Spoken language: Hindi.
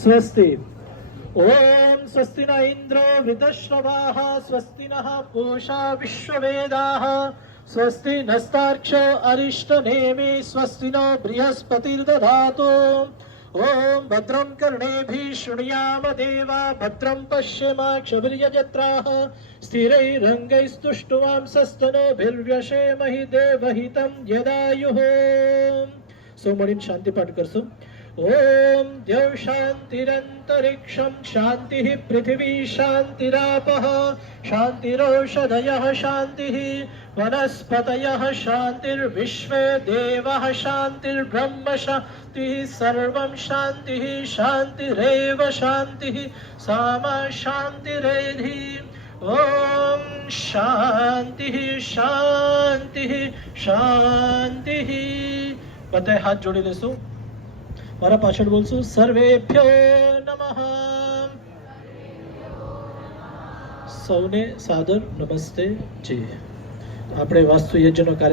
स्वस्ति। ॐ स्वस्ति न इन्द्रो वृतश्रवाः, स्वस्ति नः पूषा विश्ववेदाः, स्वस्ति नस्तार्क्ष्यो अरिष्टनेमि, स्वस्ति नो बृहस्पतिर्दधातु। ॐ भद्रं कर्णेभिः शृणुयाम देवा, भद्रं पश्येमाक्षभिर्यजत्राः स्थिरैरङ्गैस्तुष्टुवां सस्तनोभिर्व्यशेमहि देवहितं यदायुः। सो म्हणून शांतीपाठ करसो ओम देव शांतिरंतरिक्षम शांति पृथ्वी शांतिरापः शांतिरोषधयः शान्तिः वनस्पतयः शान्तिर्विश्वे देवः शान्तिर्ब्रह्म शान्तिः सर्वं शान्तिः शान्तिरेव शान्तिः सामा शान्तिरेधि ॐ शान्तिः शान्तिः शान्तिः બધાએ હાથ જોડી લેશું મારા પાછળ બોલશું. સર્વેભ્યો નમઃ. સૌને સાદર નમસ્તે. જી. આપણે વાસ્તુ યજ્ઞનો કાર્ય